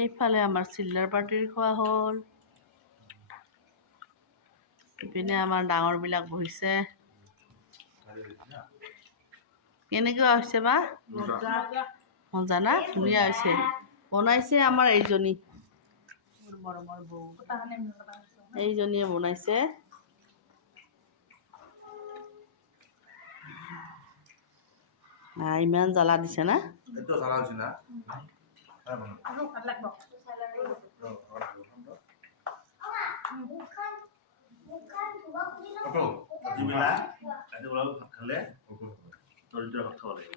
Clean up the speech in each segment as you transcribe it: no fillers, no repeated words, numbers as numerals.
এইফালে আমাৰ চিল্লাৰ পাৰ্টিৰ খোৱা হ'ল। ইপিনে আমাৰ ডাঙৰবিলাক বহিছে। কেনেকুৱা হৈছে বা? মজা না? ধুনীয়া হৈছে। বনাইছে আমাৰ এইজনী। মৰমৰ বৌ। এইজনীয়ে বনাইছে। ইমান জ্বালা দিছে না? Itu salah sih nak. Oke, gimana? Ada ulang kali? Tolong dia kau lagi.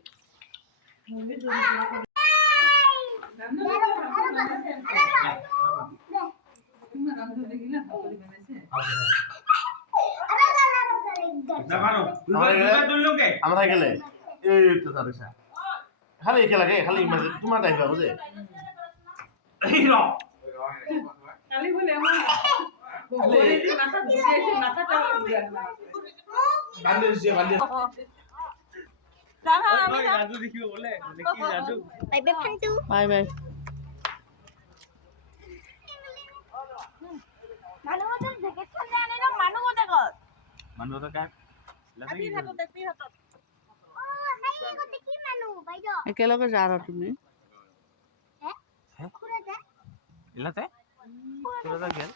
আমরা গেলে এই তো তারিসা খালি একে লাগে খালি তোমার টাইপ হবে যে এই র খালি বলে আমার বলে মাথা ঘুরে এসে মাথাটা ঘুরে বান্ধে দিছে বান্ধে জানা আমি জাদু দেখিও বলে কি জাদু বাই বাই ফন্টু বাই বাই। মানুষজন জ্যাকেট খানে আনে না মানুষতে কর মানুষটা কাট আপনি হাততে ও হাই কত কি মানু বাইজো একেলগে যা আৰু তুমি। হ্যাঁ খুলে দে ইলাতে খুলে দে গেল